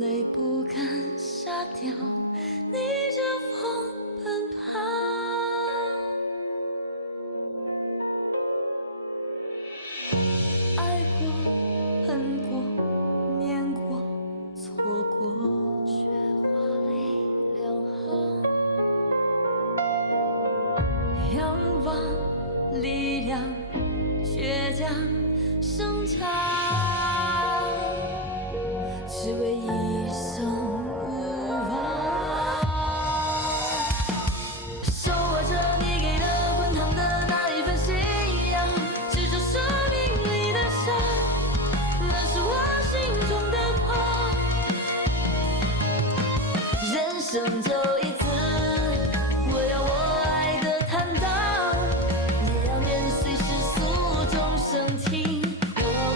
泪不敢下掉，逆着风奔跑。爱过，恨过，念过，错过，雪花里两行。仰望力量，倔强生长，只为一生无望。手握着你给的滚烫的那一份信仰，执着生命里的伤，那是我心中的光。人生走一次，我要我爱的坦荡，也要面随世俗众生听我狂。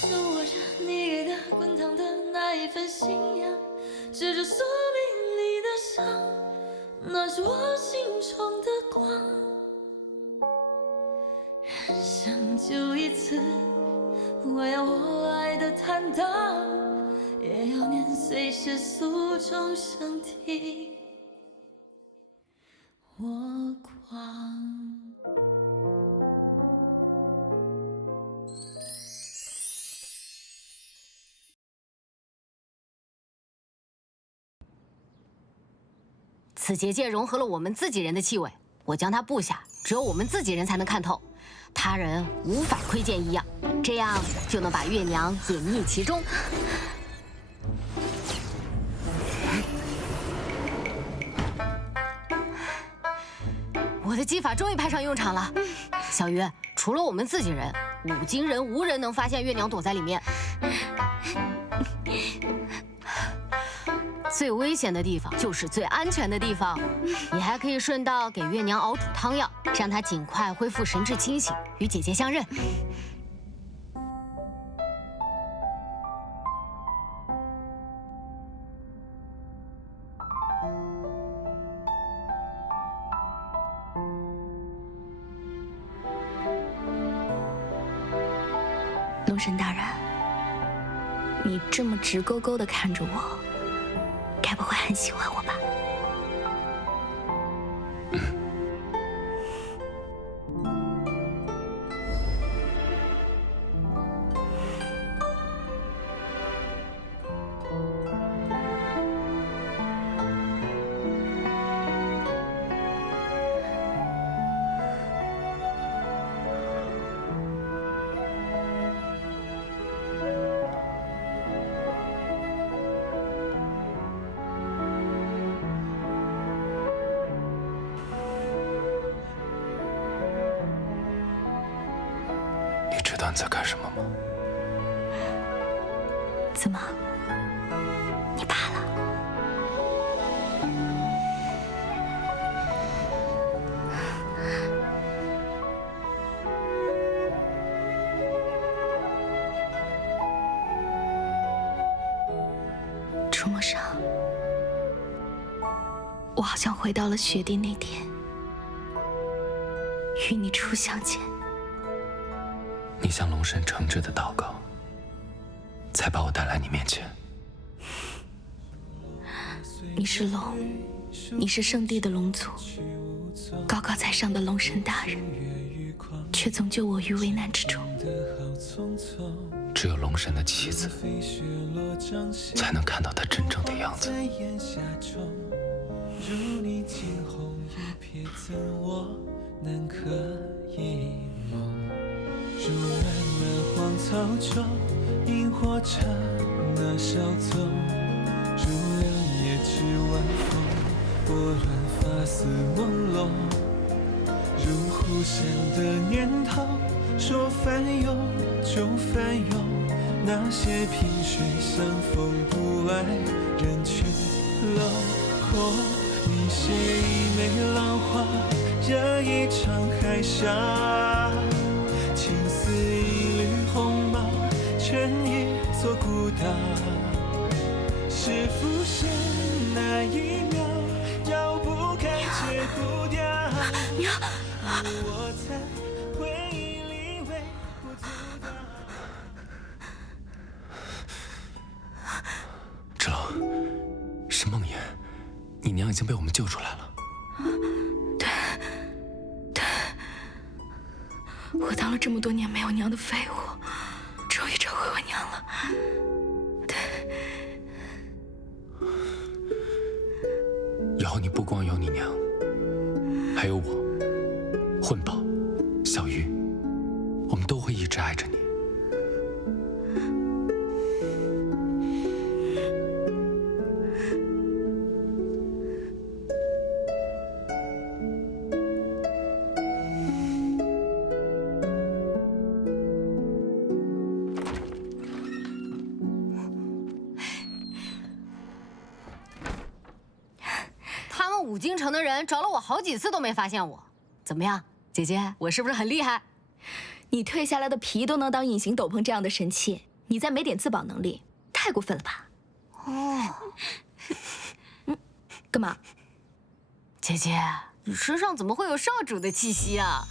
手握着你给的滚烫的那一份信仰，执着生命里的伤，那是我心中的光。人生就一次，我要我爱的坦荡，也要年岁世俗众生听我狂。此结界融合了我们自己人的气味，我将它布下，只有我们自己人才能看透，他人无法窥见异样，这样就能把月娘隐匿其中。我的技法终于派上用场了，小鱼，除了我们自己人，五金人无人能发现月娘躲在里面。最危险的地方就是最安全的地方，你还可以顺道给月娘熬煮汤药，让她尽快恢复神志清醒，与姐姐相认。龙神大人，你这么直勾勾地看着我，该不会很喜欢我吧？你知道你在干什么吗？怎么？你怕了？楚陌生，我好像回到了雪地那天，与你初相见。你向龙神诚挚的祷告，才把我带来你面前。你是龙，你是圣地的龙族，高高在上的龙神大人，却总救我于危难之中。只有龙神的妻子，才能看到他真正的样子。如漫漫荒草中，萤火刹那稍纵；如两叶枝晚风，拨乱发丝朦胧。如忽闪的念头，说翻涌就翻涌。那些萍水相逢不爱，人去楼空。你写一枚浪花，惹一场海沙。情似一缕鸿毛，成一座孤岛。是浮现那一秒，遥不开娘，我在回忆里微不足道。芷楼，是梦魇，你娘已经被我们救出来了。我当了这么多年没有娘的废物，终于找回我娘了。以后你不光有你娘，还有我，混宝，小鱼，我们都会一直爱着你。五京城的人找了我好几次都没发现我，怎么样，姐姐，我是不是很厉害？你蜕下来的皮都能当隐形斗篷这样的神器，你再没点自保能力，太过分了吧？哦，干嘛？姐姐，你身上怎么会有少主的气息啊？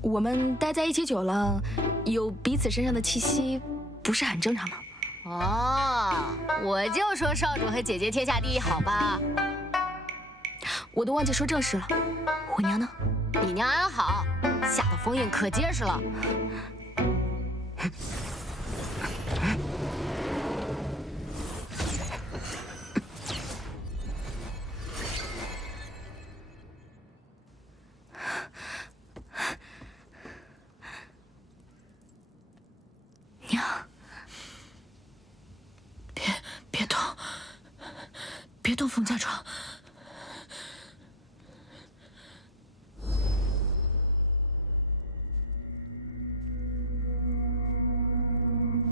我们待在一起久了，有彼此身上的气息，不是很正常吗？哦，我就说少主和姐姐天下第一，好吧？我都忘记说正事了，我娘呢？你娘安好，下的封印可结实了。娘。别动冯家庄！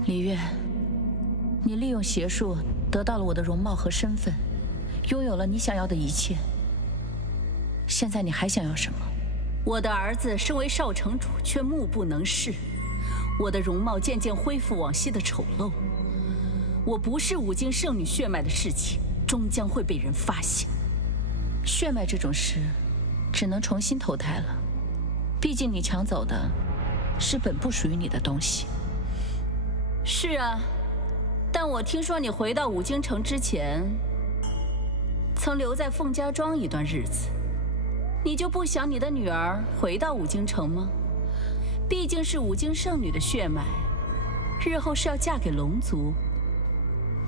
李月，你利用邪术得到了我的容貌和身份，拥有了你想要的一切。现在你还想要什么？我的儿子身为少城主，却目不能视；我的容貌渐渐恢复往昔的丑陋。我不是五经圣女血脉的事情，终将会被人发现。血脉这种事，只能重新投胎了。毕竟你抢走的是本不属于你的东西。是啊，但我听说你回到五京城之前，曾留在凤家庄一段日子。你就不想你的女儿回到五京城吗？毕竟是五京圣女的血脉，日后是要嫁给龙族，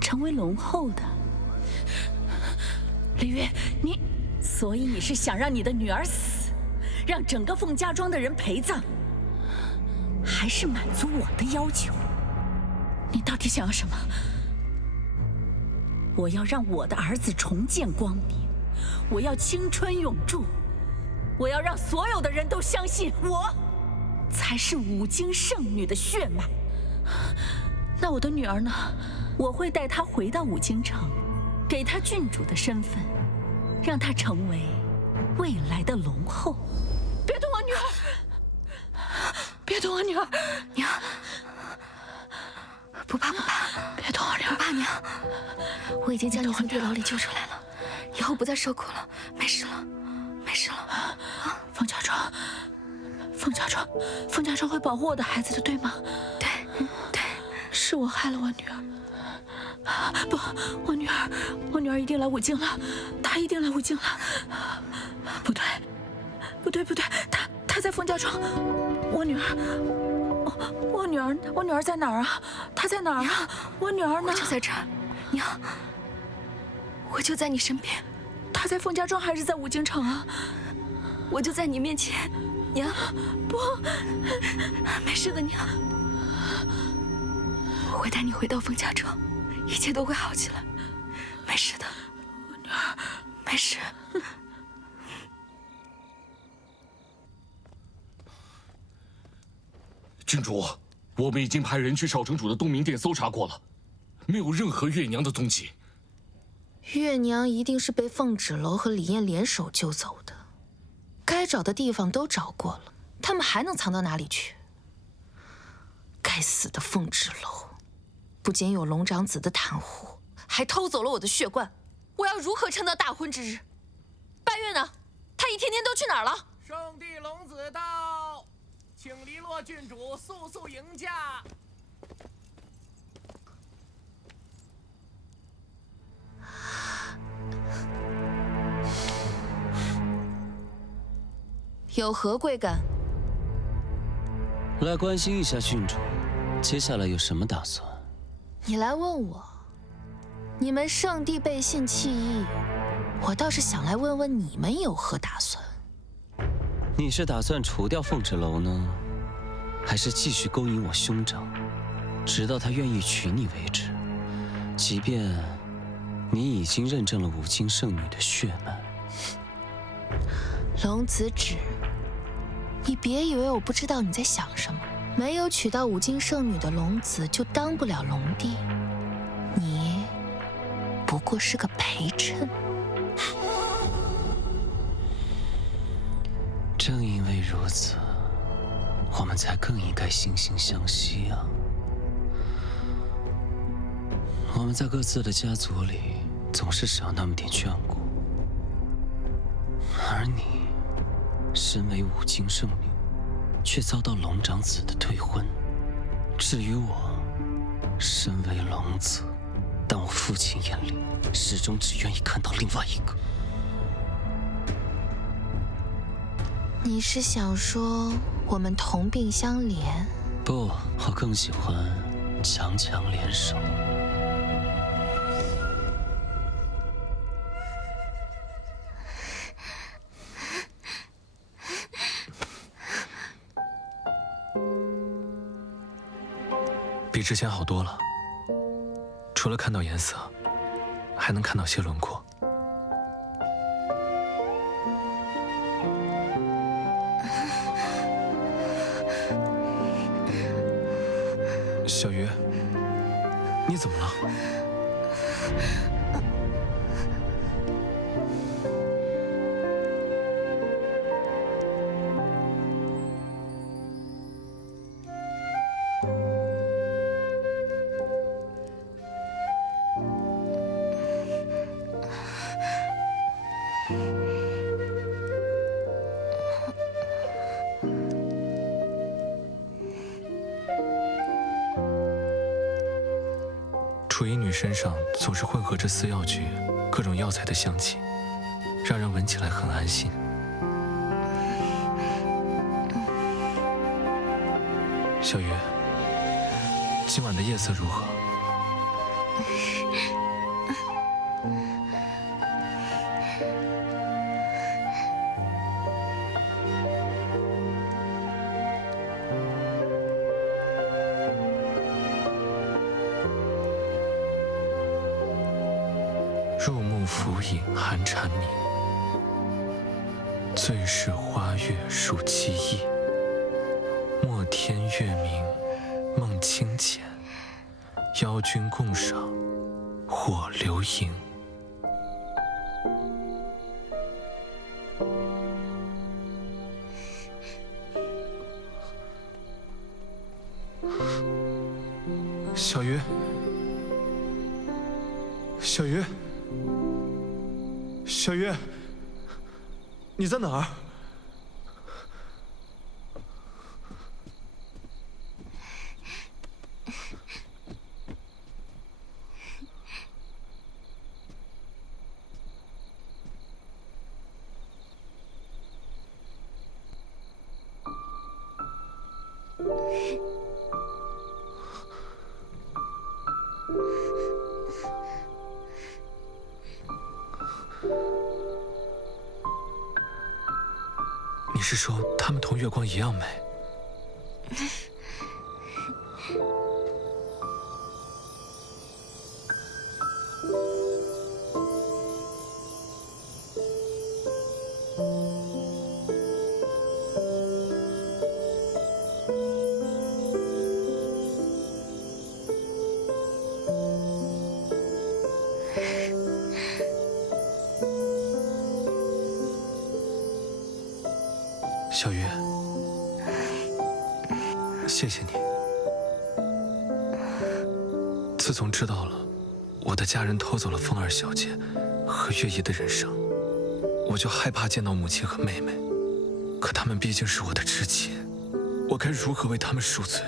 成为龙后的。李月，所以你是想让你的女儿死，让整个凤家庄的人陪葬，还是满足我的要求？你到底想要什么？我要让我的儿子重见光明，我要青春永驻，我要让所有的人都相信我才是五京圣女的血脉。那我的女儿呢？我会带她回到五京城，给她郡主的身份，让她成为未来的龙后。别动我女儿！别动我女儿！娘，不怕不怕，别动我女儿！不怕娘，我已经将你从地牢里救出来了，以后不再受苦了，没事了，没事了。凤家庄，凤家庄会保护我的孩子的，对吗？对，对，是我害了我女儿。不，我女儿一定来五京了，她一定来五京了。不对，她在凤家庄。我女儿在哪儿啊？她在哪儿啊？我女儿呢？我就在这儿，娘，我就在你身边。她在凤家庄还是在五京城啊？我就在你面前，娘。不，没事的，娘。我会带你回到凤家庄，一切都会好起来，没事的。我女儿，没事。郡主，我们已经派人去少城主的东明殿搜查过了，没有任何月娘的踪迹。月娘一定是被凤芷楼和李艳联手救走的，该找的地方都找过了，他们还能藏到哪里去？该死的凤芷楼，不仅有龙长子的袒护，还偷走了我的血罐。我要如何撑到大婚之日？白月呢？他一天天都去哪儿了？圣地龙子到，请黎洛郡主速速迎驾。有何贵干？来关心一下郡主，接下来有什么打算？你来问我，你们圣地背信弃义，我倒是想来问问你们有何打算。你是打算除掉凤轾楼呢，还是继续勾引我兄长，直到他愿意娶你为止？即便你已经认证了五经圣女的血脉。龙子止，你别以为我不知道你在想什么。没有娶到五经圣女的龙子，就当不了龙帝。你不过是个陪衬。正因为如此，我们才更应该惺惺相惜啊！我们在各自的家族里总是少那么点眷顾，而你身为五经圣女，却遭到龙长子的退婚。至于我，身为龙子，但我父亲眼里始终只愿意看到另外一个。你是想说我们同病相怜？不，我更喜欢强强联手。比之前好多了，除了看到颜色，还能看到些轮廓。小鱼，你怎么了？楚衣女身上总是混合着私药局各种药材的香气，让人闻起来很安心。小鱼，今晚的夜色如何？入目浮影寒蝉鸣，最是花月数凄意。莫天月明梦清浅，邀君共赏火流萤。小鱼，小鱼，小鱼，你在哪儿？你是说他们同月光一样美？小鱼，谢谢你。自从知道了我的家人偷走了风儿小姐，和月夜的人生，我就害怕见到母亲和妹妹。可他们毕竟是我的知己，我该如何为他们赎罪？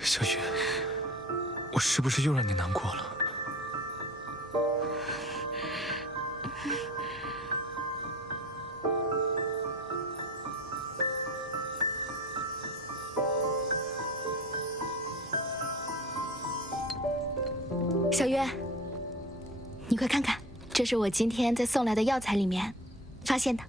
小雨，我是不是又让你难过了？小月，你快看看，这是我今天在送来的药材里面发现的。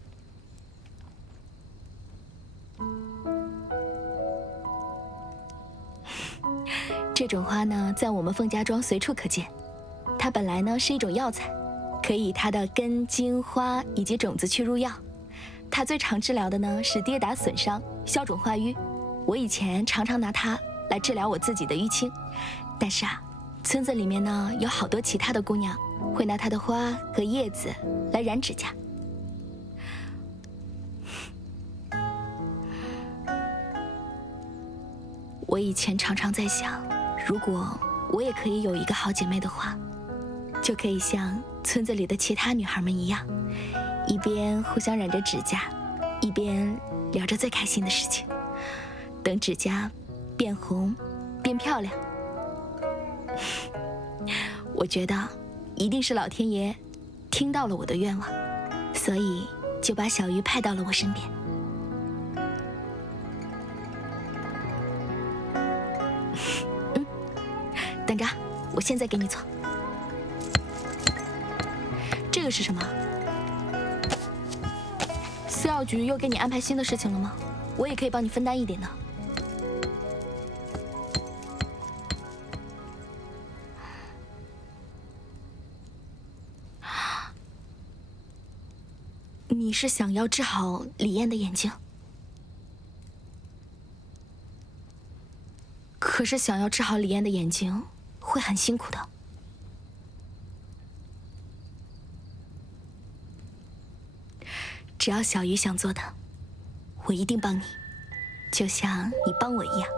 这种花呢，在我们凤家庄随处可见。它本来呢是一种药材，可以以它的根、茎、花以及种子去入药。它最常治疗的呢是跌打损伤、消肿化瘀。我以前常常拿它来治疗我自己的淤青，但是啊，村子里面呢有好多其他的姑娘会拿它的花和叶子来染指甲。我以前常常在想，如果我也可以有一个好姐妹的话，就可以像村子里的其他女孩们一样，一边互相染着指甲，一边聊着最开心的事情。等指甲变红、变漂亮，我觉得一定是老天爷听到了我的愿望，所以就把小鱼派到了我身边。等着，我现在给你做。这个是什么？饲药局又给你安排新的事情了吗？我也可以帮你分担一点的。你是想要治好李艳的眼睛？可是想要治好李艳的眼睛会很辛苦的。只要小鱼想做的，我一定帮你，就像你帮我一样。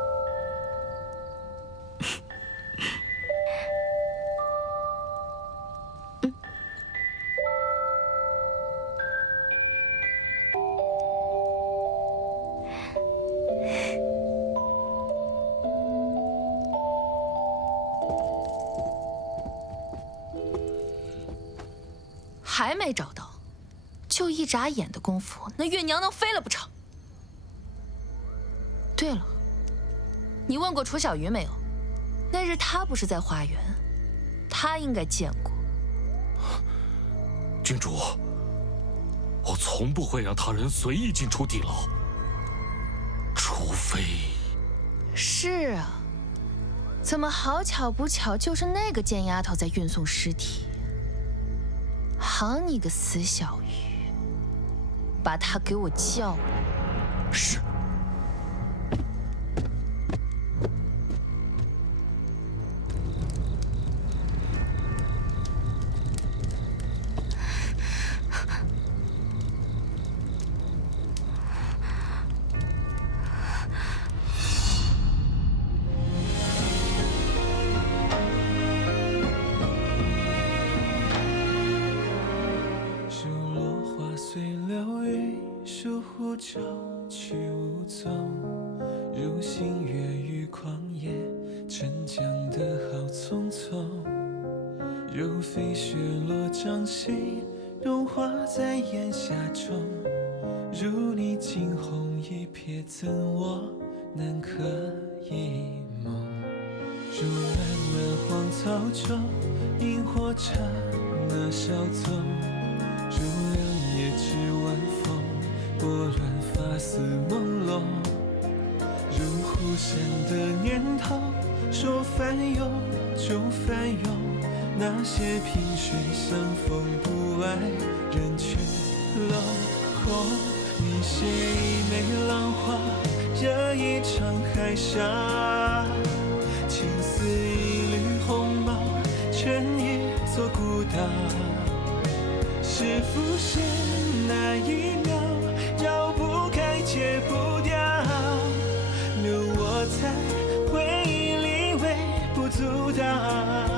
还没找到，就一眨眼的功夫，那月娘能飞了不成？对了，你问过楚小鱼没有？那日她不是在花园，她应该见过。郡主，我从不会让他人随意进出地牢，除非……是啊，怎么好巧不巧，就是那个贱丫头在运送尸体？好你个死小鱼，把她给我叫来。是。朝去无踪，如星月于旷野，沉江的好匆匆。如飞雪落掌心，融化在檐下中。如你惊鸿一瞥，怎我能可一梦？如漫漫荒草中，萤火刹那稍纵。如两叶知晚风，拨乱发丝朦胧，如忽闪的念头，说翻涌就翻涌。那些萍水相逢不爱，人却镂空。你写一枚浪花，惹一场海沙。情似一缕鸿毛，成一座孤岛。是浮现那一秒，绕不开，戒不掉。阻挡。